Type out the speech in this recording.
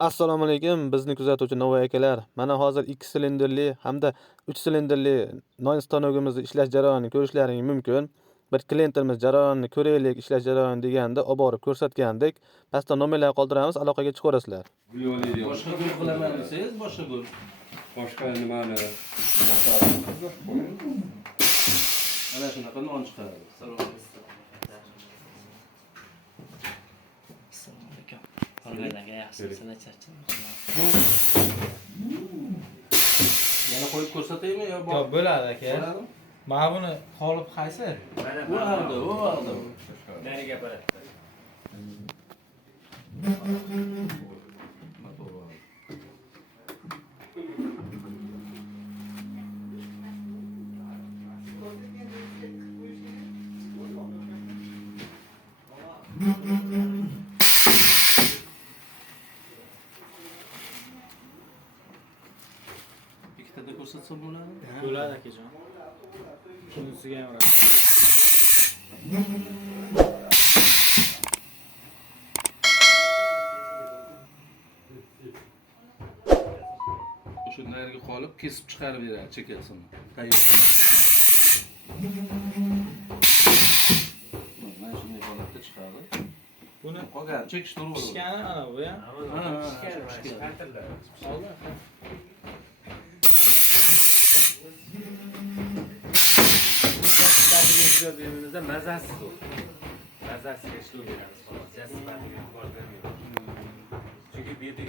Assalomu alaykum, bizni kuzatuvchi Novvoy akalar. Mana hozir 2 silindrli hamda 3 silindrli non stanogimizni ishlash jarayonini ko'rishlaringiz mumkin. Bir klientimiz jarayonni ko'raylik, ishlash jarayoni deganda olib borib ko'rsatgandik. Pastda nomerlarni qoldiramiz, aloqaga chiqaverasizlar. Boshqa gul qilaman desangiz, boshqa gul. Boshqa nimani? Ana shunaqa non chiqaradi. Assalomu alaykum. Qorgalarga yaxshimisizlar, charchadim. Yana qo'yib ko'rsataymi yo? Yo'q, bo'ladi aka. Bo'ladimi? Mana buni qolib qaysi? U oldi. Nariga boradi. Ikkitada ko'rsatsam bo'ladimi? Bo'ladi akajon. Shunisiga ham rahmat. O'sha narigi qolib kesib chiqarib beradi chekasini. Tayyor. Mana shunday holatda chiqadi. Buni Qolgan chekish to'g'ri. pishgani ana bu ya. Oldi. Berimizda mazasiz u. Mazasiz ishlov beramiz xolos. Jasibatiga e'tibor bermaymiz. Chunki bu yerda